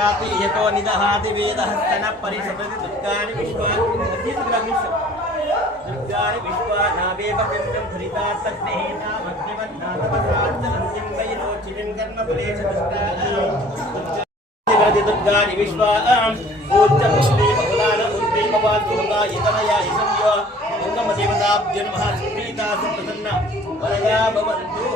प्राप्ति यतो निदहाति वेदः स्तनः परिषदति दुर्गानि विश्वानावेव चन्द्रं धरितात्तस्नेहिता भक्तिवन्नाथवसाच्चलन्तिं वैरोचिनं कर्मफलेषु दुष्टाः दुर्गानि विश्वाम् पूज्यपुष्पीमफलान उद्दीपवाद्योगायतनया यशव्यो गङ्गमदेवताभ्युर्मः सुप्रीता सुप्रसन्न वरया भवन्तु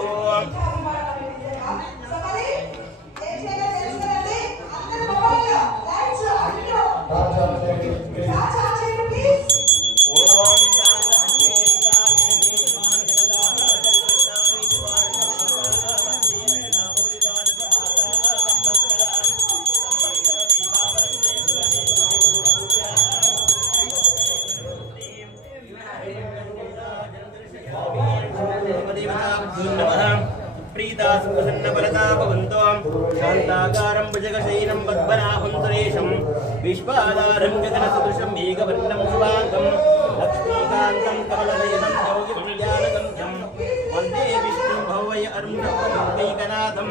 प्रीतासु प्रसन्नवरदा भवन्तो शान्ताकारं भुजगशयनं पद्मनाभं सुरेशं विश्वाधारं गगनसदृशं मेघवर्णं शुभाङ्गं लक्ष्मीकान्तं कमलनयनं योगिविज्ञानगम्यं वन्दे विष्णुं भवय अरुणवैकनाथं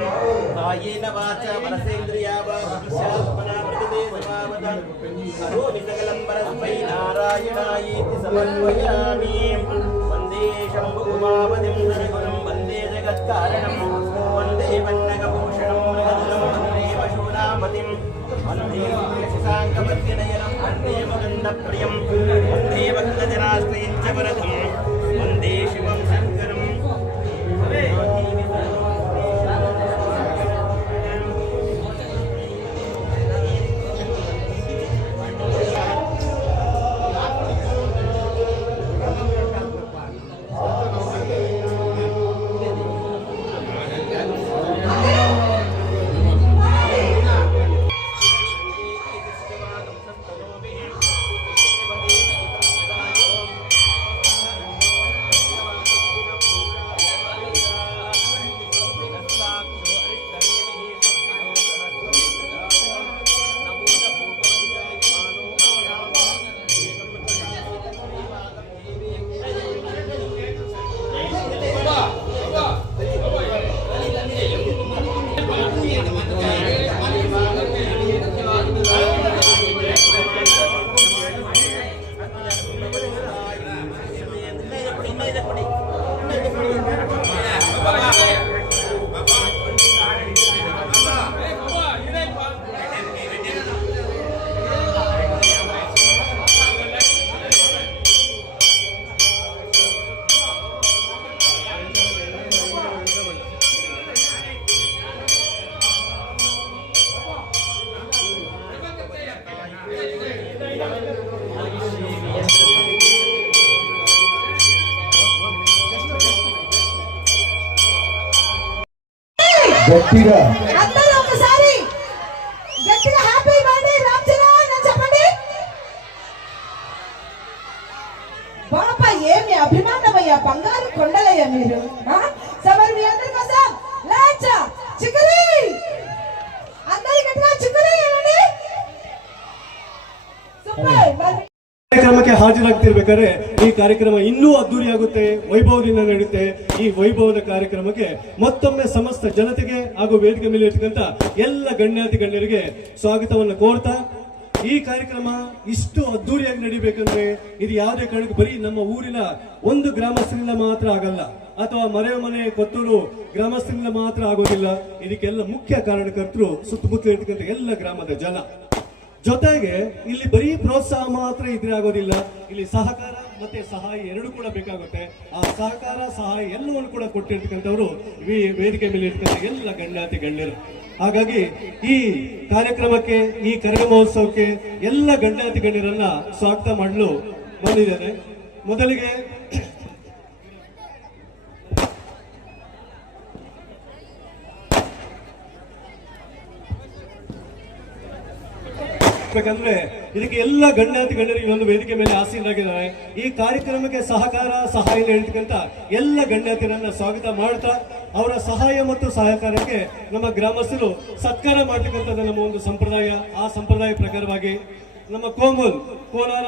कायेन वाचा मनसेन्द्रिया वा विश्वात्मना प्रकृते समावतं करोमि सकलं परस्मै नारायणायेति समन्वयामि वन्दे शम्भुमापतिं सरगुणं वन्दे जगत्कारणं वन्दे वन्नगभूषणं मृगधुलं वन्दे पशूनापतिं वन्दे शशाङ्कपद्यनयनं वन्दे मकन्दप्रियं वन्दे भक्तजनाश्रयं च वरदं वन्दे शिवं शङ्करं గట్టిగా అందరూ ఒకసారి గట్టిగా హ్యాపీ బర్త్డే రామ్ చరణ్ అని చెప్పండి. బాపా ఏమి అభిమానమయ్యా, బంగారు కొండలయ్యా మీరు. సమర్ మీ అందరి కోసం లాచా చికరీ అందరి గట్టిగా చికరీ అనండి. సూపర్. ಕಾರ್ಯಕ್ರಮಕ್ಕೆ ಹಾಜರಾಗ್ತಿರ್ಬೇಕಾದ್ರೆ ಈ ಕಾರ್ಯಕ್ರಮ ಇನ್ನೂ ಅದ್ದೂರಿಯಾಗುತ್ತೆ, ವೈಭವದಿಂದ ನಡೆಯುತ್ತೆ. ಈ ವೈಭವದ ಕಾರ್ಯಕ್ರಮಕ್ಕೆ ಮತ್ತೊಮ್ಮೆ ಸಮಸ್ತ ಜನತೆಗೆ ಹಾಗೂ ವೇದಿಕೆ ಮೇಲೆ ಇರ್ತಕ್ಕಂಥ ಎಲ್ಲ ಗಣ್ಯಾತಿ ಗಣ್ಯರಿಗೆ ಸ್ವಾಗತವನ್ನು ಕೋರ್ತಾ, ಈ ಕಾರ್ಯಕ್ರಮ ಇಷ್ಟು ಅದ್ದೂರಿಯಾಗಿ ನಡಿಬೇಕಂದ್ರೆ ಇದು ಯಾವುದೇ ಕಾರಣಕ್ಕೂ ಬರೀ ನಮ್ಮ ಊರಿನ ಒಂದು ಗ್ರಾಮಸ್ಥರಿಂದ ಮಾತ್ರ ಆಗಲ್ಲ, ಅಥವಾ ಮನೆ ಕೊತ್ತೂರು ಗ್ರಾಮಸ್ಥರಿಂದ ಮಾತ್ರ ಆಗೋದಿಲ್ಲ. ಇದಕ್ಕೆಲ್ಲ ಮುಖ್ಯ ಕಾರಣಕರ್ತರು ಸುತ್ತಮುತ್ತ ಇರ್ತಕ್ಕಂಥ ಎಲ್ಲ ಗ್ರಾಮದ ಜನ. ಜೊತೆಗೆ ಇಲ್ಲಿ ಬರೀ ಪ್ರೋತ್ಸಾಹ ಮಾತ್ರ ಇದ್ರೆ ಆಗೋದಿಲ್ಲ, ಇಲ್ಲಿ ಸಹಕಾರ ಮತ್ತೆ ಸಹಾಯ ಎರಡು ಕೂಡ ಬೇಕಾಗುತ್ತೆ. ಆ ಸಹಕಾರ ಸಹಾಯ ಎಲ್ಲವನ್ನು ಕೂಡ ಕೊಟ್ಟಿರ್ತಕ್ಕಂಥವ್ರು ವೇದಿಕೆ ಮೇಲೆ ಇರ್ತಕ್ಕಂಥ ಎಲ್ಲ ಗಣ್ಯಾತಿ ಗಣ್ಯರು. ಹಾಗಾಗಿ ಈ ಕಾರ್ಯಕ್ರಮಕ್ಕೆ, ಈ ಕರಗ ಮಹೋತ್ಸವಕ್ಕೆ ಎಲ್ಲ ಗಣ್ಯಾತಿ ಗಣ್ಯರನ್ನ ಸ್ವಾಗತ ಮಾಡಲು ಬಂದಿದ್ದೇನೆ. ಮೊದಲಿಗೆ ಬೇಕಂದ್ರೆ ಇದಕ್ಕೆ ಎಲ್ಲ ಗಣ್ಯಾತಿ ಗಣ್ಯರಿಗೆ ಒಂದು ವೇದಿಕೆ ಮೇಲೆ ಆಸೀನರಾಗಿದ್ದಾರೆ. ಈ ಕಾರ್ಯಕ್ರಮಕ್ಕೆ ಸಹಕಾರ ಸಹಾಯ ನೀಡತಕ್ಕಂತ ಎಲ್ಲ ಗಣ್ಯಾತಿರನ್ನ ಸ್ವಾಗತ ಮಾಡ್ತಾ, ಅವರ ಸಹಾಯ ಮತ್ತು ಸಹಕಾರಕ್ಕೆ ನಮ್ಮ ಗ್ರಾಮಸ್ಥರು ಸತ್ಕಾರ ಮಾಡ್ತಕ್ಕಂಥದ್ದು ನಮ್ಮ ಒಂದು ಸಂಪ್ರದಾಯ. ಆ ಸಂಪ್ರದಾಯ ಪ್ರಕಾರವಾಗಿ ನಮ್ಮ ಕೋಲಾರ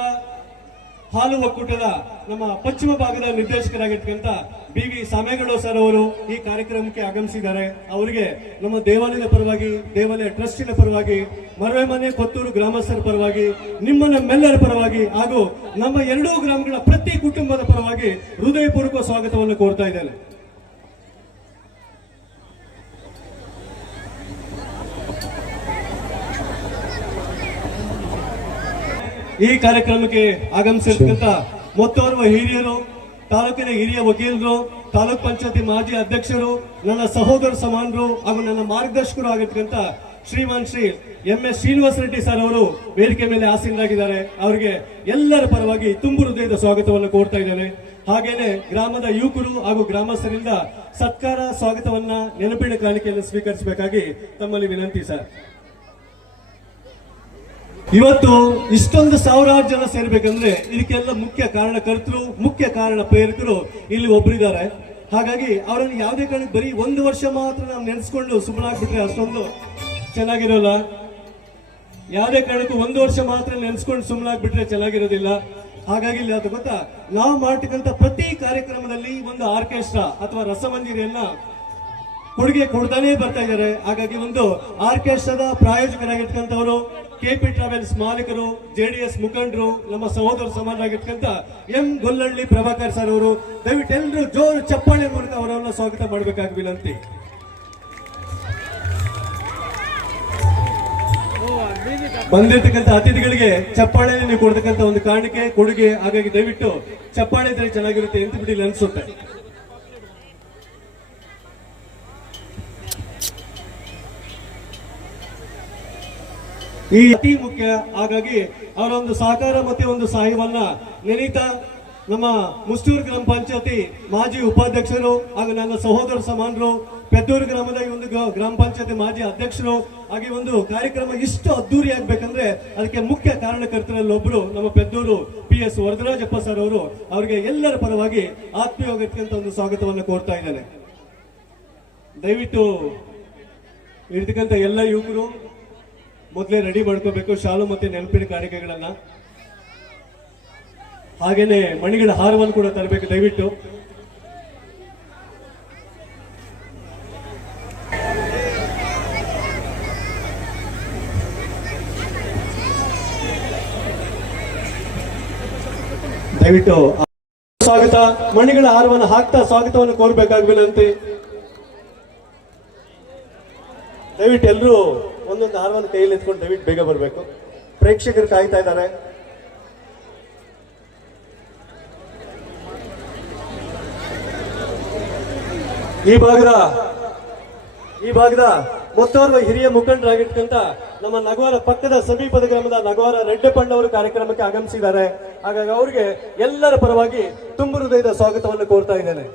ಹಾಲು ಒಕ್ಕೂಟದ ನಮ್ಮ ಪಶ್ಚಿಮ ಭಾಗದ ನಿರ್ದೇಶಕರಾಗಿರ್ತಕ್ಕಂಥ BV ಸಾಮೇಗೌಡ ಸರ್ ಅವರು ಈ ಕಾರ್ಯಕ್ರಮಕ್ಕೆ ಆಗಮಿಸಿದ್ದಾರೆ. ಅವರಿಗೆ ನಮ್ಮ ದೇವಾಲಯದ ಪರವಾಗಿ, ದೇವಾಲಯ ಟ್ರಸ್ಟಿನ ಪರವಾಗಿ, ಮರವೆಮನೆ ಕೊತ್ತೂರು ಗ್ರಾಮಸ್ಥರ ಪರವಾಗಿ, ನಮ್ಮೆಲ್ಲರ ಪರವಾಗಿ ಹಾಗೂ ನಮ್ಮ ಎರಡೂ ಗ್ರಾಮಗಳ ಪ್ರತಿ ಕುಟುಂಬದ ಪರವಾಗಿ ಹೃದಯಪೂರ್ವಕ ಸ್ವಾಗತವನ್ನು ಕೋರ್ತಾ ಇದ್ದೇನೆ. ಈ ಕಾರ್ಯಕ್ರಮಕ್ಕೆ ಆಗಮಿಸಿರ್ತಕ್ಕಂಥ ಮತ್ತೋರ್ವ ಹಿರಿಯರು, ತಾಲೂಕಿನ ಹಿರಿಯ ವಕೀಲರು, ತಾಲೂಕ್ ಪಂಚಾಯತಿ ಮಾಜಿ ಅಧ್ಯಕ್ಷರು, ನನ್ನ ಸಹೋದರ ಸಮಾನರು ಹಾಗೂ ನನ್ನ ಮಾರ್ಗದರ್ಶಕರು ಆಗಿರ್ತಕ್ಕಂಥ ಶ್ರೀಮಾನ್ ಶ್ರೀ MS ಶ್ರೀನಿವಾಸ ರೆಡ್ಡಿ ಸರ್ ಅವರು ವೇದಿಕೆ ಮೇಲೆ ಆಸೀನರಾಗಿದ್ದಾರೆ. ಅವರಿಗೆ ಎಲ್ಲರ ಪರವಾಗಿ ತುಂಬು ಹೃದಯದ ಸ್ವಾಗತವನ್ನು ಕೋರ್ತಾ ಇದ್ದೇನೆ. ಹಾಗೇನೆ ಗ್ರಾಮದ ಯುವಕರು ಹಾಗೂ ಗ್ರಾಮಸ್ಥರಿಂದ ಸತ್ಕಾರ ಸ್ವಾಗತವನ್ನ ನೆನಪಿನ ಕಾಣಿಕೆಯನ್ನು ಸ್ವೀಕರಿಸಬೇಕಾಗಿ ತಮ್ಮಲ್ಲಿ ವಿನಂತಿ ಸರ್. ಇವತ್ತು ಇಷ್ಟೊಂದು ಸಾವಿರಾರು ಜನ ಸೇರ್ಬೇಕಂದ್ರೆ ಇದಕ್ಕೆಲ್ಲ ಮುಖ್ಯ ಕಾರಣಕರ್ತರು, ಮುಖ್ಯ ಕಾರಣ ಪ್ರೇರಕರು ಇಲ್ಲಿ ಒಬ್ಬರಿದ್ದಾರೆ. ಹಾಗಾಗಿ ಅವರನ್ನು ಯಾವುದೇ ಕಾರಣಕ್ಕೆ ಬರೀ ಒಂದು ವರ್ಷ ಮಾತ್ರ ನಾವು ನೆನೆಸ್ಕೊಂಡು ಸುಮ್ಮನಾಗ್ಬಿಟ್ರೆ ಅಷ್ಟೊಂದು ಚೆನ್ನಾಗಿರೋಲ್ಲ. ಯಾವುದೇ ಕಾರಣಕ್ಕೂ ಒಂದು ವರ್ಷ ಮಾತ್ರ ನೆನೆಸ್ಕೊಂಡು ಸುಮ್ಮನಾಗ್ಬಿಟ್ರೆ ಚೆನ್ನಾಗಿರೋದಿಲ್ಲ. ಹಾಗಾಗಿ ಇಲ್ಲಿ ಅದು ಗೊತ್ತಾ, ನಾವು ಮಾಡ್ತಕ್ಕಂಥ ಪ್ರತಿ ಕಾರ್ಯಕ್ರಮದಲ್ಲಿ ಒಂದು ಆರ್ಕೆಸ್ಟ್ರಾ ಅಥವಾ ರಸಮಂಜರಿಯನ್ನ ಕೊಡುಗೆ ಕೊಡ್ತಾನೆ ಬರ್ತಾ ಇದ್ದಾರೆ. ಹಾಗಾಗಿ ಒಂದು ಆರ್ಕೆಸ್ಟ್ರಾದ ಪ್ರಾಯೋಜಕರಾಗಿರ್ತಕ್ಕಂಥವರು, KP ಟ್ರಾವೆಲ್ಸ್ ಮಾಲೀಕರು, JDS ಮುಖಂಡರು, ನಮ್ಮ ಸಹೋದರ ಸಮಾನರಾಗಿರ್ತಕ್ಕಂಥ M ಗೊಲ್ಲಹಳ್ಳಿ ಪ್ರಭಾಕರ್ ಸರ್ ಅವರು, ದಯವಿಟ್ಟು ಎಲ್ಲರೂ ಜೋರು ಚಪ್ಪಾಳೆ ಮೂಲಕ ಅವರನ್ನ ಸ್ವಾಗತ ಮಾಡಬೇಕಾಗಿ ವಿನಂತಿ. ಬಂದಿರ್ತಕ್ಕಂಥ ಅತಿಥಿಗಳಿಗೆ ಚಪ್ಪಾಳೆ ನೀವು ಕೊಡ್ತಕ್ಕಂಥ ಒಂದು ಕಾಣಿಕೆ ಕೊಡುಗೆ. ಹಾಗಾಗಿ ದಯವಿಟ್ಟು ಚಪ್ಪಾಳೆ ಇದ್ರೆ ಚೆನ್ನಾಗಿರುತ್ತೆ ಅಂತ ಬಿಡಿ ಅನ್ಸುತ್ತೆ. ಈ ಅತಿ ಮುಖ್ಯ. ಹಾಗಾಗಿ ಅವರ ಒಂದು ಸಹಕಾರ ಮತ್ತೆ ಒಂದು ಸಹಾಯವನ್ನ ನೆನೀತಾ ನಮ್ಮ ಮುಷ್ಟೂರು ಗ್ರಾಮ ಪಂಚಾಯತಿ ಮಾಜಿ ಉಪಾಧ್ಯಕ್ಷರು ಹಾಗೂ ನನ್ನ ಸಹೋದರ ಸಮಾನರು, ಪೆದ್ದೂರು ಗ್ರಾಮದ ಈ ಒಂದು ಗ್ರಾಮ ಪಂಚಾಯತಿ ಮಾಜಿ ಅಧ್ಯಕ್ಷರು, ಹಾಗೆ ಒಂದು ಕಾರ್ಯಕ್ರಮ ಇಷ್ಟು ಅದ್ದೂರಿ ಆಗ್ಬೇಕಂದ್ರೆ ಅದಕ್ಕೆ ಮುಖ್ಯ ಕಾರಣಕರ್ತರಲ್ಲಿ ಒಬ್ಬರು ನಮ್ಮ ಪೆದ್ದೂರು PS ವರದರಾಜಪ್ಪ ಸರ್ ಅವರು. ಅವರಿಗೆ ಎಲ್ಲರ ಪರವಾಗಿ ಆತ್ಮೀಯವಾಗಿರ್ತಕ್ಕಂಥ ಒಂದು ಸ್ವಾಗತವನ್ನು ಕೋರ್ತಾ ಇದ್ದೇನೆ. ದಯವಿಟ್ಟು ಇರ್ತಕ್ಕಂಥ ಎಲ್ಲ ಯುವಕರು ಮೊದಲೇ ರೆಡಿ ಮಾಡ್ಕೋಬೇಕು ಶಾಲು ಮತ್ತೆ ನೆನಪಿನ ಕಾಣಿಕೆಗಳನ್ನ. ಹಾಗೇನೆ ಮಣಿಗಳ ಹಾರವನ್ನು ಕೂಡ ತರಬೇಕು ದಯವಿಟ್ಟು. ದಯವಿಟ್ಟು ಸ್ವಾಗತ, ಮಣಿಗಳ ಹಾರವನ್ನು ಹಾಕ್ತಾ ಸ್ವಾಗತವನ್ನು ಕೋರ್ಬೇಕಾಗಿ ವಿನಂತಿ. ದಯವಿಟ್ಟು ಎಲ್ಲರೂ ಒಂದೊಂದು ಹಾರವನ್ನು ಕೈಯಲ್ಲಿ ಎತ್ಕೊಂಡು ದಯವಿಟ್ಟು ಬೇಗ ಬರಬೇಕು. ಪ್ರೇಕ್ಷಕರು ಕಾಯ್ತಾ ಇದ್ದಾರೆ. ಈ ಭಾಗದ ಮತ್ತೋರ್ವ ಹಿರಿಯ ಮುಖಂಡರಾಗಿರ್ತಕ್ಕಂಥ ನಮ್ಮ ನಗವಾರ ಪಕ್ಕದ ಸಮೀಪದ ಗ್ರಾಮದ ನಗವಾರ ರೆಡ್ಡಪ್ಪಣ್ಣವರು ಕಾರ್ಯಕ್ರಮಕ್ಕೆ ಆಗಮಿಸಿದ್ದಾರೆ. ಹಾಗಾಗಿ ಅವರಿಗೆ ಎಲ್ಲರ ಪರವಾಗಿ ತುಂಬು ಹೃದಯದ ಸ್ವಾಗತವನ್ನು ಕೋರ್ತಾ ಇದ್ದೇನೆ.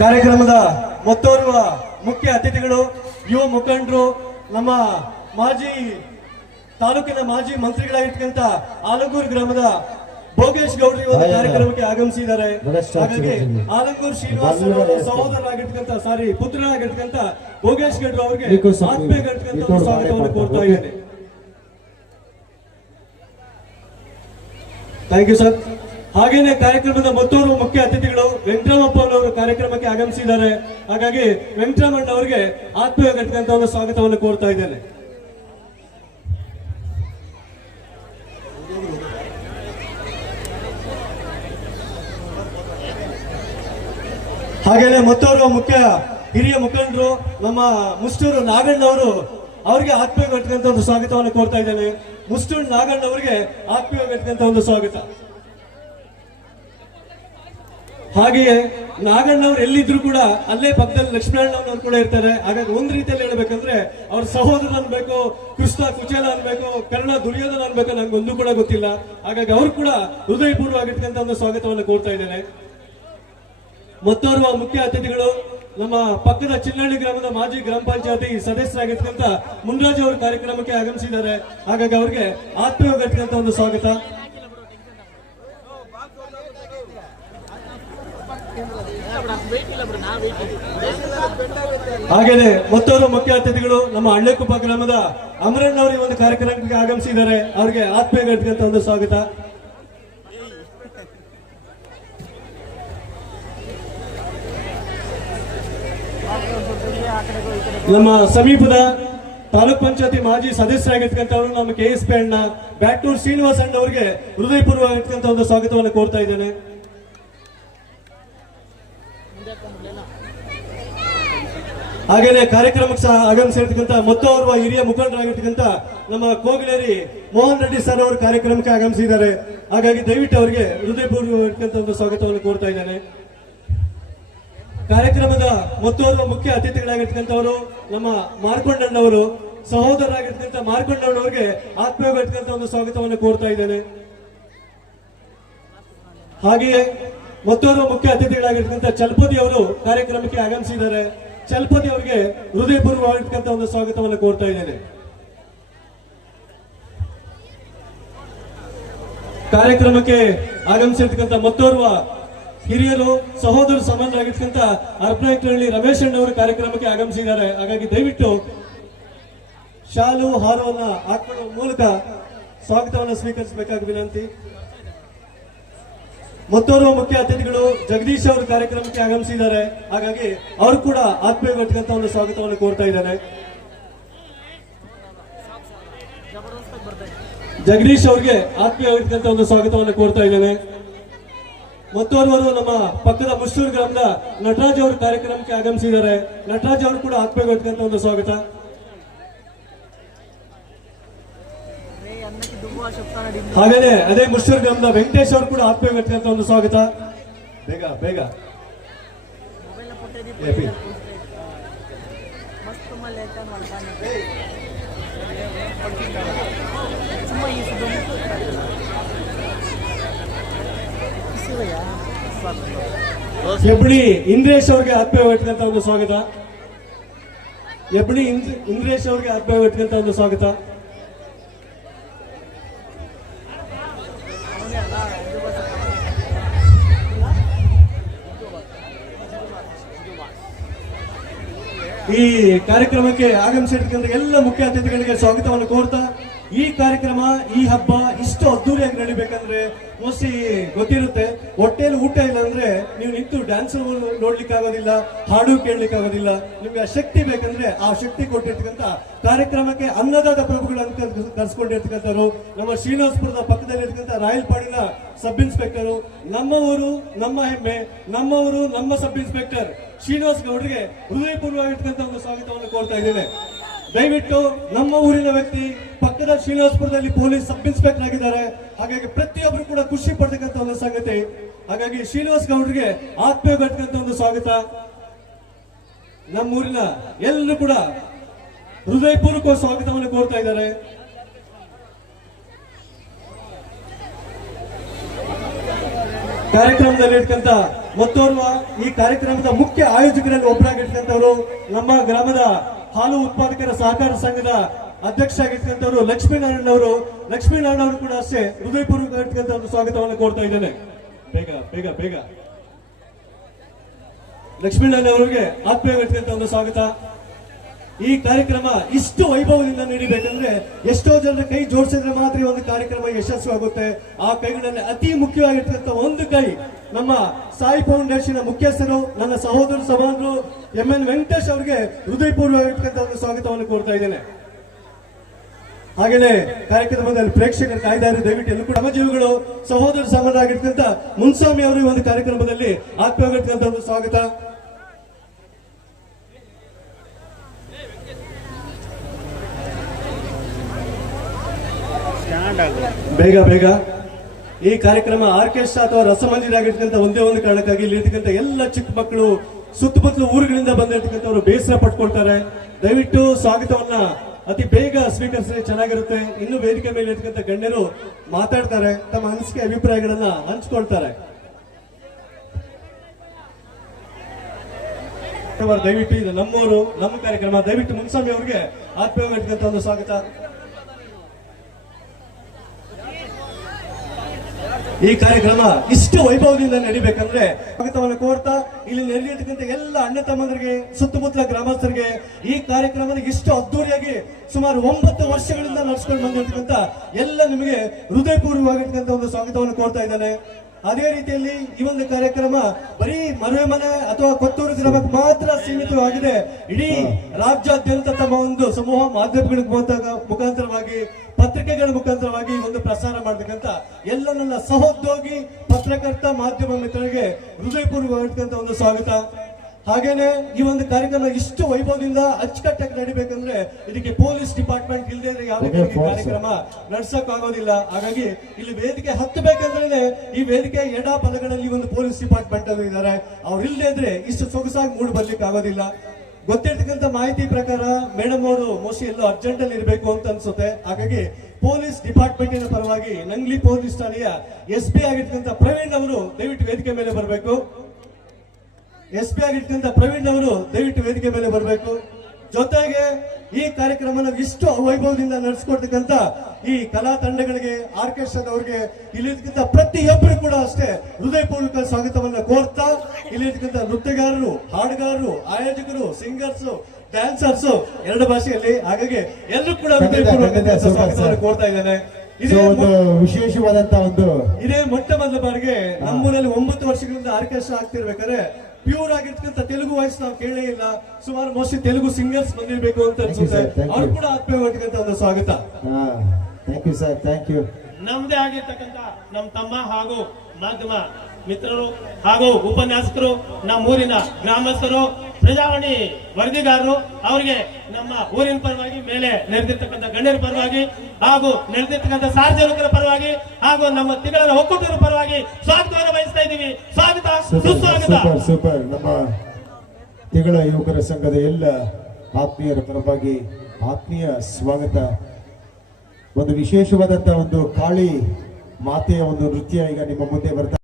ಕಾರ್ಯಕ್ರಮದ ಮತ್ತೋರ್ವ ಮುಖ್ಯ ಅತಿಥಿಗಳು, ಯುವ ಮುಖಂಡರು, ನಮ್ಮ ತಾಲೂಕಿನ ಮಾಜಿ ಮಂತ್ರಿಗಳಾಗಿರ್ತಕ್ಕಂಥ ಆಲಂಗೂರು ಗ್ರಾಮದ ಭೋಗೇಶ್ ಗೌಡ್ರು ಒಂದು ಕಾರ್ಯಕ್ರಮಕ್ಕೆ ಆಗಮಿಸಿದ್ದಾರೆ. ಹಾಗಾಗಿ ಆಲಂಗೂರು ಶ್ರೀನಿವಾಸ ಸಹೋದರರಾಗಿರ್ತಕ್ಕಂಥ ಪುತ್ರರಾಗಿರ್ತಕ್ಕಂಥ ಭೋಗೇಶ್ ಗೌಡ್ರು ಅವರಿಗೆ ಆತ್ಮೀಯವಾಗಿರ್ತಕ್ಕಂಥ ಸ್ವಾಗತವನ್ನು ಕೋರ್ತಾ ಇದ್ದೇನೆ. Thank you sir. ಹಾಗೇನೆ ಕಾರ್ಯಕ್ರಮದ ಮತ್ತೋರ್ವ ಮುಖ್ಯ ಅತಿಥಿಗಳು ವೆಂಕಟರಾಮಪ್ಪ ಅವರು ಕಾರ್ಯಕ್ರಮಕ್ಕೆ ಆಗಮಿಸಿದ್ದಾರೆ. ಹಾಗಾಗಿ ವೆಂಕಟರಾಮಣ್ಣ ಅವರಿಗೆ ಆತ್ಮೀಯವಾಗಿರ್ತಕ್ಕಂಥ ಒಂದು ಸ್ವಾಗತವನ್ನು ಕೋರ್ತಾ ಇದ್ದೇನೆ. ಹಾಗೇನೆ ಮತ್ತೋರ್ವ ಮುಖ್ಯ ಹಿರಿಯ ಮುಖಂಡರು ನಮ್ಮ ಮುಷ್ಟೂರು ನಾಗಣ್ಣ ಅವರು, ಅವರಿಗೆ ಆತ್ಮೀಯವಾಗಿರ್ತಕ್ಕಂಥ ಒಂದು ಸ್ವಾಗತವನ್ನು ಕೋರ್ತಾ ಇದ್ದೇನೆ. ಮುಷ್ಟೂರು ನಾಗಣ್ಣ ಅವರಿಗೆ ಆತ್ಮೀಯವಾಗಿರ್ತಕ್ಕಂಥ ಒಂದು ಸ್ವಾಗತ. ಹಾಗೆಯೇ ನಾಗಣ್ಣವ್ರು ಎಲ್ಲಿದ್ರು ಕೂಡ ಅಲ್ಲೇ ಪಕ್ಕದಲ್ಲಿ ಲಕ್ಷ್ಮೀನಾರಾಯಣವ್ರು ಕೂಡ ಇರ್ತಾರೆ. ಹಾಗಾಗಿ ಒಂದ್ ರೀತಿಯಲ್ಲಿ ಹೇಳ್ಬೇಕಂದ್ರೆ ಅವ್ರ ಸಹೋದರ ಅನ್ಬೇಕು, ಕೃಷ್ಣ ಕುಚೇಲ ಅನ್ಬೇಕು, ಕರ್ಣ ದುರ್ಯೋಧನ ಅನ್ಬೇಕು, ನಂಗೆ ಒಂದು ಕೂಡ ಗೊತ್ತಿಲ್ಲ. ಹಾಗಾಗಿ ಅವ್ರು ಕೂಡ ಹೃದಯಪೂರ್ವವಾಗಿರ್ತಕ್ಕಂಥ ಒಂದು ಸ್ವಾಗತವನ್ನು ಕೋರ್ತಾ ಇದ್ದೇನೆ. ಮತ್ತೋರ್ವ ಮುಖ್ಯ ಅತಿಥಿಗಳು ನಮ್ಮ ಪಕ್ಕದ ಚಿನ್ನಹಳ್ಳಿ ಗ್ರಾಮದ ಮಾಜಿ ಗ್ರಾಮ ಪಂಚಾಯತಿ ಸದಸ್ಯರಾಗಿರ್ತಕ್ಕಂಥ ಮುನ್ರಾಜ್ ಅವರು ಕಾರ್ಯಕ್ರಮಕ್ಕೆ ಆಗಮಿಸಿದ್ದಾರೆ. ಹಾಗಾಗಿ ಅವರಿಗೆ ಆತ್ಮೀಯವಾಗಿರ್ತಕ್ಕಂಥ ಒಂದು ಸ್ವಾಗತ. ಹಾಗೇನೆ ಮತ್ತೋರ್ವ ಮುಖ್ಯ ಅತಿಥಿಗಳು ನಮ್ಮ ಹಳ್ಳಿಕೊಪ್ಪ ಗ್ರಾಮದ ಅಮರಣ್ಣ ಅವರು ಈ ಒಂದು ಕಾರ್ಯಕ್ರಮಕ್ಕೆ ಆಗಮಿಸಿದ್ದಾರೆ. ಅವರಿಗೆ ಆತ್ಮೀಯವಾದಂತ ಒಂದು ಸ್ವಾಗತ. ನಮ್ಮ ಸಮೀಪದ ತಾಲೂಕ್ ಪಂಚಾಯತಿ ಮಾಜಿ ಸದಸ್ಯರಾಗಿರ್ತಕ್ಕಂಥವರು ನಮ್ಮ KSP ಅಣ್ಣ ಬ್ಯಾಟೂರ್ ಶ್ರೀನಿವಾಸ್ ಅಣ್ಣ ಅವರಿಗೆ ಹೃದಯಪೂರ್ವಕವಾಗಿರ್ತಕ್ಕಂಥ ಒಂದು ಸ್ವಾಗತವನ್ನು ಕೋರ್ತಾ ಇದ್ದೇನೆ. ಹಾಗೇನೆ ಕಾರ್ಯಕ್ರಮಕ್ಕೆ ಸಹ ಆಗಮಿಸಿರ್ತಕ್ಕಂಥ ಮತ್ತೋರ್ವ ಹಿರಿಯ ಮುಖಂಡರಾಗಿರ್ತಕ್ಕಂಥ ನಮ್ಮ ಕೋಗಿಲೇರಿ ಮೋಹನ್ ರೆಡ್ಡಿ ಸರ್ ಅವರು ಕಾರ್ಯಕ್ರಮಕ್ಕೆ ಆಗಮಿಸಿದ್ದಾರೆ. ಹಾಗಾಗಿ ದಯವಿಟ್ಟು ಅವರಿಗೆ ಹೃದಯಪೂರ್ವಕವಾಗಿರ್ತಕ್ಕಂಥ ಒಂದು ಸ್ವಾಗತವನ್ನು ಕೋರ್ತಾ ಇದ್ದೇನೆ. ಕಾರ್ಯಕ್ರಮದ ಮತ್ತೋರ್ವ ಮುಖ್ಯ ಅತಿಥಿಗಳಾಗಿರ್ತಕ್ಕಂಥವರು ನಮ್ಮ ಮಾರ್ಕೊಂಡಣ್ಣವರು, ಸಹೋದರರಾಗಿರ್ತಕ್ಕಂಥ ಮಾರ್ಕೊಂಡಣ್ಣವರಿಗೆ ಆತ್ಮೀಯವಾಗಿರ್ತಕ್ಕಂಥ ಒಂದು ಸ್ವಾಗತವನ್ನು ಕೋರ್ತಾ ಇದ್ದೇನೆ. ಹಾಗೆಯೇ ಮತ್ತೋರ್ವ ಮುಖ್ಯ ಅತಿಥಿಗಳಾಗಿರ್ತಕ್ಕಂಥ ಚಲಪತಿ ಅವರು ಕಾರ್ಯಕ್ರಮಕ್ಕೆ ಆಗಮಿಸಿದ್ದಾರೆ. ಚಲಪತಿ ಅವರಿಗೆ ಹೃದಯಪೂರ್ವವಾಗಿರ್ತಕ್ಕಂಥ ಒಂದು ಸ್ವಾಗತವನ್ನು ಕೋರ್ತಾ ಇದ್ದೇನೆ. ಕಾರ್ಯಕ್ರಮಕ್ಕೆ ಆಗಮಿಸಿರ್ತಕ್ಕಂಥ ಮತ್ತೋರ್ವ ಹಿರಿಯರು ಸಹೋದರ ಸಮಾನರಾಗಿರ್ತಕ್ಕಂಥ ಅರ್ಪಣಹಳ್ಳಿ ರಮೇಶ್ ಅಣ್ಣವರು ಕಾರ್ಯಕ್ರಮಕ್ಕೆ ಆಗಮಿಸಿದ್ದಾರೆ. ಹಾಗಾಗಿ ದಯವಿಟ್ಟು ಶಾಲು ಹಾರವನ್ನು ಹಾಕೊಳ್ಳುವ ಮೂಲಕ ಸ್ವಾಗತವನ್ನು ಸ್ವೀಕರಿಸಬೇಕಾದ ವಿನಂತಿ. ಮತ್ತೋರ್ವ ಮುಖ್ಯ ಅತಿಥಿಗಳು ಜಗದೀಶ್ ಅವರು ಕಾರ್ಯಕ್ರಮಕ್ಕೆ ಆಗಮಿಸಿದ್ದಾರೆ. ಹಾಗಾಗಿ ಅವರು ಕೂಡ ಆತ್ಮೀಯವಾಗಿರ್ತಕ್ಕಂಥ ಒಂದು ಸ್ವಾಗತವನ್ನು ಕೋರ್ತಾ ಇದ್ದಾರೆ. ಜಗದೀಶ್ ಅವರಿಗೆ ಆತ್ಮೀಯವಾಗಿರ್ತಕ್ಕಂಥ ಒಂದು ಸ್ವಾಗತವನ್ನು ಕೋರ್ತಾ ಇದ್ದೇನೆ. ಮತ್ತೋರ್ವರು ನಮ್ಮ ಪಕ್ಕದ ಮುಷ್ಟೂರು ಗ್ರಾಮದ ನಟರಾಜ್ ಅವರು ಕಾರ್ಯಕ್ರಮಕ್ಕೆ ಆಗಮಿಸಿದ್ದಾರೆ. ನಟರಾಜ್ ಅವರು ಕೂಡ ಆತ್ಮೀಯವಾಗಿರ್ತಕ್ಕಂಥ ಒಂದು ಸ್ವಾಗತ. ಹಾಗೇನೆ ಅದೇ ಮುಷ್ಟೂರು ಗ್ರಾಮದ ವೆಂಕಟೇಶ್ ಅವರು ಕೂಡ ಆತ್ಮೀಯವಾಗಿರ್ತಕ್ಕಂಥ ಒಂದು ಸ್ವಾಗತ. ಬೇಗ ಬೇಗ ಹೆಬ್ಳಿ ಇಂದ್ರೇಶ್ ಅವರಿಗೆ ಆತ್ಮೀಯವಾಗಿರ್ತಕ್ಕಂಥ ಒಂದು ಸ್ವಾಗತ. ಹೆಬ್ಳಿ ಇಂದ್ರೇಶ್ ಅವರಿಗೆ ಆತ್ಮೀಯವಾಗಿರ್ತಕ್ಕಂಥ ಒಂದು ಸ್ವಾಗತ. ಈ ಕಾರ್ಯಕ್ರಮಕ್ಕೆ ಆಗಮಿಸಿರ್ತಕ್ಕಂಥ ಎಲ್ಲ ಮುಖ್ಯ ಅತಿಥಿಗಳಿಗೆ ಸ್ವಾಗತವನ್ನು ಕೋರ್ತಾ, ಈ ಕಾರ್ಯಕ್ರಮ ಈ ಹಬ್ಬ ಇಷ್ಟು ಅದ್ದೂರಿಯಾಗಿ ನಡಿಬೇಕಂದ್ರೆ ಮೋಸ್ಟ್ಲಿ ಗೊತ್ತಿರುತ್ತೆ, ಹೊಟ್ಟೆಯಲ್ಲಿ ಊಟ ಇಲ್ಲ ಅಂದ್ರೆ ನೀವು ನಿಂತು ಡ್ಯಾನ್ಸ್ ನೋಡ್ಲಿಕ್ಕೆ ಆಗೋದಿಲ್ಲ, ಹಾಡು ಕೇಳಲಿಕ್ಕೆ ಆಗೋದಿಲ್ಲ. ನಿಮ್ಗೆ ಆ ಶಕ್ತಿ ಬೇಕಂದ್ರೆ ಆ ಶಕ್ತಿ ಕೊಟ್ಟಿರ್ತಕ್ಕಂಥ ಕಾರ್ಯಕ್ರಮಕ್ಕೆ ಅನ್ನದಾತ ಪ್ರಭುಗಳನ್ನು ಕರೆಸ್ಕೊಂಡಿರ್ತಕ್ಕಂಥವ್ರು ನಮ್ಮ ಶ್ರೀನಿವಾಸಪುರದ ಪಕ್ಕದಲ್ಲಿರ್ತಕ್ಕಂಥ ರಾಯಲ್ಪಾಡಿನ ಸಬ್ ಇನ್ಸ್ಪೆಕ್ಟರು, ನಮ್ಮ ಊರು ನಮ್ಮ ಹೆಮ್ಮೆ, ನಮ್ಮ ಊರು ನಮ್ಮ ಸಬ್ ಇನ್ಸ್ಪೆಕ್ಟರ್ ಶ್ರೀನಿವಾಸ್ ಗೌಡ್ರಿಗೆ ಹೃದಯಪೂರ್ವವಾಗಿರ್ತಕ್ಕಂಥ ಒಂದು ಸ್ವಾಗತವನ್ನು ಕೋರ್ತಾ ಇದ್ದೇನೆ. ದಯವಿಟ್ಟು ನಮ್ಮ ಊರಿನ ವ್ಯಕ್ತಿ ಪಕ್ಕದ ಶ್ರೀನಿವಾಸಪುರದಲ್ಲಿ ಪೊಲೀಸ್ ಸಬ್ ಇನ್ಸ್ಪೆಕ್ಟರ್ ಆಗಿದ್ದಾರೆ. ಹಾಗಾಗಿ ಪ್ರತಿಯೊಬ್ಬರು ಕೂಡ ಖುಷಿ ಪಡ್ತಕ್ಕಂಥ ಒಂದು ಸಂಗತಿ. ಹಾಗಾಗಿ ಶ್ರೀನಿವಾಸ್ ಗೌಡ್ರಿಗೆ ಆತ್ಮೀಯವಾಗಿರ್ತಕ್ಕಂಥ ಒಂದು ಸ್ವಾಗತ. ನಮ್ಮೂರಿನ ಎಲ್ಲರೂ ಕೂಡ ಹೃದಯಪೂರ್ವಕ ಸ್ವಾಗತವನ್ನು ಕೋರ್ತಾ ಇದ್ದಾರೆ. ಕಾರ್ಯಕ್ರಮದಲ್ಲಿ ಇರ್ತಕ್ಕಂಥ ಮತ್ತೋರ್ವ ಈ ಕಾರ್ಯಕ್ರಮದ ಮುಖ್ಯ ಆಯೋಜಕರಲ್ಲಿ ಒಬ್ಬರಾಗಿರ್ತಕ್ಕಂಥವರು ನಮ್ಮ ಗ್ರಾಮದ ಹಾಲು ಉತ್ಪಾದಕರ ಸಹಕಾರ ಸಂಘದ ಅಧ್ಯಕ್ಷ ಆಗಿರ್ತಕ್ಕಂಥವರು ಲಕ್ಷ್ಮೀನಾರಾಯಣ ಅವರು. ಲಕ್ಷ್ಮೀನಾರಾಯಣ ಅವರು ಕೂಡ ಅಷ್ಟೇ ಹೃದಯಪೂರ್ವಕ ಒಂದು ಸ್ವಾಗತವನ್ನು ಕೋರ್ತಾ ಇದ್ದೇನೆ. ಬೇಗ ಬೇಗ ಬೇಗ ಲಕ್ಷ್ಮೀನಾರಾಯಣ ಅವರಿಗೆ ಆತ್ಮೀಯವಾಗಿರ್ತಕ್ಕಂಥ ಒಂದು ಸ್ವಾಗತ. ಈ ಕಾರ್ಯಕ್ರಮ ಇಷ್ಟು ವೈಭವದಿಂದ ನಡೀಬೇಕಂದ್ರೆ ಎಷ್ಟೋ ಜನರ ಕೈ ಜೋಡಿಸಿದ್ರೆ ಮಾತ್ರ ಒಂದು ಕಾರ್ಯಕ್ರಮ ಯಶಸ್ವಿಯಾಗುತ್ತೆ. ಆ ಕೈಗಳಲ್ಲಿ ಅತಿ ಮುಖ್ಯವಾಗಿರ್ತಕ್ಕಂಥ ಒಂದು ಕೈ ನಮ್ಮ ಸಾಯಿ ಫೌಂಡೇಶನ್ ಮುಖ್ಯಸ್ಥರು ನನ್ನ ಸಹೋದರ ಸಮಾನರು MN ವೆಂಕಟೇಶ್ ಅವರಿಗೆ ಹೃದಯಪೂರ್ವವಾಗಿರ್ತಕ್ಕಂಥ ಒಂದು ಸ್ವಾಗತವನ್ನು ಕೋರ್ತಾ ಇದ್ದೇನೆ. ಹಾಗೇನೆ ಕಾರ್ಯಕ್ರಮದಲ್ಲಿ ಪ್ರೇಕ್ಷಕರು ಕಾಯ್ದಾರೆ. ದಯವಿಟ್ಟು ಎಲ್ಲೂ ಕೂಡ ಶ್ರಮಜೀವಿಗಳು ಸಹೋದರ ಸಮಾನರಾಗಿರ್ತಕ್ಕಂಥ ಮುನ್ಸ್ವಾಮಿ ಅವರು ಈ ಒಂದು ಕಾರ್ಯಕ್ರಮದಲ್ಲಿ ಆತ್ಮೀಯವಾಗಿರ್ತಕ್ಕಂಥ ಒಂದು ಸ್ವಾಗತ. ಬೇಗ ಬೇಗ ಈ ಕಾರ್ಯಕ್ರಮ ಆರ್ಕೆಸ್ಟ್ರಾ ಅಥವಾ ರಸಮಂದಿರ ಆಗಿರ್ತಕ್ಕಂಥ ಒಂದೇ ಒಂದು ಕಾರಣಕ್ಕಾಗಿ ಇಲ್ಲಿರ್ತಕ್ಕಂಥ ಎಲ್ಲ ಚಿಕ್ಕ ಮಕ್ಕಳು ಸುತ್ತಮುತ್ತಲು ಊರುಗಳಿಂದ ಬಂದಿರ್ತಕ್ಕಂಥವ್ರು ಬೇಸರ ಪಟ್ಕೊಳ್ತಾರೆ. ದಯವಿಟ್ಟು ಸ್ವಾಗತವನ್ನ ಅತಿ ಬೇಗ ಸ್ವೀಕರಿಸಿದ್ರೆ ಚೆನ್ನಾಗಿರುತ್ತೆ. ಇನ್ನು ವೇದಿಕೆ ಮೇಲೆ ಇರ್ತಕ್ಕಂಥ ಗಣ್ಯರು ಮಾತಾಡ್ತಾರೆ, ತಮ್ಮ ಅನಿಸಿಕೆ ಅಭಿಪ್ರಾಯಗಳನ್ನ ಹಂಚ್ಕೊಳ್ತಾರೆ. ದಯವಿಟ್ಟು ಇದು ನಮ್ಮೂರು ನಮ್ಮ ಕಾರ್ಯಕ್ರಮ. ದಯವಿಟ್ಟು ಮುನ್ಸ್ವಾಮಿ ಅವರಿಗೆ ಆತ್ಮೀಯವಾಗಿರ್ತಕ್ಕಂಥ ಒಂದು ಸ್ವಾಗತ. ಈ ಕಾರ್ಯಕ್ರಮ ಇಷ್ಟು ವೈಭವದಿಂದ ನಡಿಬೇಕಂದ್ರೆ ಸ್ವಾಗತವನ್ನು ಕೋರ್ತಾ ಇಲ್ಲಿ ನೆರೆದಿರ್ತಕ್ಕಂಥ ಎಲ್ಲ ಅಣ್ಣ ತಮ್ಮಂದರಿಗೆ ಸುತ್ತಮುತ್ತಲ ಗ್ರಾಮಸ್ಥರಿಗೆ ಈ ಕಾರ್ಯಕ್ರಮದ ಇಷ್ಟು ಅದ್ದೂರಿಯಾಗಿ ಸುಮಾರು 9 ವರ್ಷಗಳಿಂದ ನಡೆಸ್ಕೊಂಡು ಬಂದಿರ್ತಕ್ಕಂಥ ಎಲ್ಲ ನಿಮಗೆ ಹೃದಯಪೂರ್ವವಾಗಿರ್ತಕ್ಕಂಥ ಒಂದು ಸ್ವಾಗತವನ್ನು ಕೋರ್ತಾ ಇದ್ದಾನೆ. ಅದೇ ರೀತಿಯಲ್ಲಿ ಈ ಒಂದು ಕಾರ್ಯಕ್ರಮ ಬರೀ ಮನೆ ಅಥವಾ ಕೊತ್ತೂರು ಗ್ರಾಮಕ್ಕೆ ಮಾತ್ರ ಸೀಮಿತವಾಗಿದೆ. ಇಡೀ ರಾಜ್ಯಾದ್ಯಂತ ತಮ್ಮ ಒಂದು ಸಮೂಹ ಮಾಧ್ಯಮಗಳ ಮುಖಾಂತರವಾಗಿ ಪತ್ರಿಕೆಗಳ ಮುಖಾಂತರವಾಗಿ ಒಂದು ಪ್ರಸಾರ ಮಾಡತಕ್ಕಂತ ಎಲ್ಲ ನನ್ನ ಸಹೋದ್ಯೋಗಿ ಪತ್ರಕರ್ತ ಮಾಧ್ಯಮ ಮಿತ್ರರಿಗೆ ಹೃದಯಪೂರ್ವಕವಾದಂತ ಒಂದು ಸ್ವಾಗತ. ಹಾಗೇನೆ ಈ ಒಂದು ಕಾರ್ಯಕ್ರಮ ಇಷ್ಟು ವೈಭವದಿಂದ ಅಚ್ಚುಕಟ್ಟಾಗಿ ನಡಿಬೇಕಂದ್ರೆ ಇದಕ್ಕೆ ಪೊಲೀಸ್ ಡಿಪಾರ್ಟ್ಮೆಂಟ್ ಇಲ್ಲದೆ ಯಾವ ರೀತಿ ಕಾರ್ಯಕ್ರಮ ನಡ್ಸಕ್ ಆಗೋದಿಲ್ಲ. ಹಾಗಾಗಿ ಇಲ್ಲಿ ವೇದಿಕೆ ಹತ್ತಬೇಕಂದ್ರೆ ಈ ವೇದಿಕೆ ಎಡ ಬಲಗಳಲ್ಲಿ ಒಂದು ಪೊಲೀಸ್ ಡಿಪಾರ್ಟ್ಮೆಂಟ್ ಅವರು ಇದ್ದಾರೆ. ಅವ್ರು ಇಲ್ಲದೆ ಇದ್ರೆ ಇಷ್ಟು ಸೊಗಸಾಗಿ ಮೂಡ್ ಬರ್ಲಿಕ್ಕೆ ಆಗೋದಿಲ್ಲ. ಗೊತ್ತಿರ್ತಕ್ಕಂಥ ಮಾಹಿತಿ ಪ್ರಕಾರ ಮೇಡಮ್ ಅವರು ಮೋಸ್ಟ್ಲಿ ಎಲ್ಲೋ ಅರ್ಜೆಂಟ್ ಅಲ್ಲಿ ಇರಬೇಕು ಅಂತ ಅನ್ಸುತ್ತೆ. ಹಾಗಾಗಿ ಪೊಲೀಸ್ ಡಿಪಾರ್ಟ್ಮೆಂಟಿನ ಪರವಾಗಿ ನಂಗ್ಲಿ ಪೊಲೀಸ್ ಠಾಣೆಯ SP ಆಗಿರ್ತಕ್ಕಂಥ ಪ್ರವೀಣ್ ಅವರು ದಯವಿಟ್ಟು ವೇದಿಕೆ ಮೇಲೆ ಬರಬೇಕು. SP ಆಗಿರ್ತಕ್ಕಂಥ ಪ್ರವೀಣ್ ಅವರು ದಯವಿಟ್ಟು ವೇದಿಕೆ ಮೇಲೆ ಬರಬೇಕು. ಜೊತೆಗೆ ಈ ಕಾರ್ಯಕ್ರಮನ ಇಷ್ಟು ವೈಭವದಿಂದ ನಡೆಸ್ಕೊಡ್ತಕ್ಕಂಥ ಈ ಕಲಾ ತಂಡಗಳಿಗೆ, ಆರ್ಕೆಸ್ಟ್ರಾದವ್ರಿಗೆ, ಇಲ್ಲಿರ್ತಕ್ಕಂಥ ಪ್ರತಿಯೊಬ್ಬರು ಕೂಡ ಅಷ್ಟೇ ಹೃದಯಪೂರ್ವಕ ಸ್ವಾಗತವನ್ನ ಕೋರ್ತಾ ಇಲ್ಲಿರ್ತಕ್ಕಂಥ ನೃತ್ಯಗಾರರು, ಹಾಡುಗಾರರು, ಆಯೋಜಕರು, ಸಿಂಗರ್ಸ್, ಡ್ಯಾನ್ಸರ್ಸ್ 2 ಭಾಷೆಯಲ್ಲಿ, ಹಾಗಾಗಿ ಎಲ್ಲರೂ ಕೂಡ ಹೃದಯಪೂರ್ವಕ ಸ್ವಾಗತವನ್ನು ಕೋರ್ತಾ ಇದ್ದೇನೆ. ವಿಶೇಷವಾದಂತ ಒಂದು ಇದೇ ಮೊಟ್ಟ ಮೊದಲ ಬಾರಿಗೆ ನಮ್ಮೂರಲ್ಲಿ 9 ವರ್ಷಗಳಿಂದ ಆರ್ಕೆಸ್ಟ್ರಾ ಆಗ್ತಿರ್ಬೇಕಾದ್ರೆ ಪ್ಯೂರ್ ಆಗಿರ್ತಕ್ಕಂಥ ತೆಲುಗು ವಾಯ್ಸ್ ನಾವು ಕೇಳೇ ಇಲ್ಲ. ಸುಮಾರು ಮೋಸ್ಟ್ಲಿ ತೆಲುಗು ಸಿಂಗರ್ಸ್ ಬಂದಿರಬೇಕು ಅಂತ ಅನ್ಸುತ್ತೆ. ಅವ್ರು ಕೂಡ ಆತ್ಮೀಯವಾಗಿರ್ತಕ್ಕಂಥ ಒಂದು ಸ್ವಾಗತ. Thank you sir, thank you. ನಮ್ದೇ ಆಗಿರ್ತಕ್ಕಂಥ ನಮ್ಮ ತಮ್ಮ ಹಾಗೂ ಮಾಧ್ಯಮ ಮಿತ್ರರು ಹಾಗೂ ಉಪನ್ಯಾಸಕರು, ನಮ್ಮ ಊರಿನ ಗ್ರಾಮಸ್ಥರು, ಪ್ರಜಾವಾಣಿ ವರದಿಗಾರರು, ಅವರಿಗೆ ನಮ್ಮ ಊರಿನ ಪರವಾಗಿ, ಮೇಲೆ ನೆರೆದಿರ್ತಕ್ಕಂಥ ಗಣ್ಯರ ಪರವಾಗಿ ಹಾಗೂ ನೆರೆದಿರ್ತಕ್ಕಂಥ ಸಾರ್ವಜನಿಕರ ಪರವಾಗಿ ಹಾಗೂ ನಮ್ಮ ತಿಂಗಳ ಒಕ್ಕೂಟರ ಪರವಾಗಿ ಸ್ವಾಗತವನ್ನು ವಹಿಸ್ತಾ ಇದ್ದೀವಿ. ಸ್ವಾಗತ, ಸುಸ್ವಾಗತ. Super super. ನಮ್ಮ ತಿಂಗಳ ಯುವಕರ ಸಂಘದ ಎಲ್ಲ ಆತ್ಮೀಯರ ಪರವಾಗಿ ಆತ್ಮೀಯ ಸ್ವಾಗತ. ಒಂದು ವಿಶೇಷವಾದಂತಹ ಒಂದು ಕಾಳಿ ಮಾತೆಯ ಒಂದು ನೃತ್ಯ ಈಗ ನಿಮ್ಮ ಮುಂದೆ ಬರ್ತಾ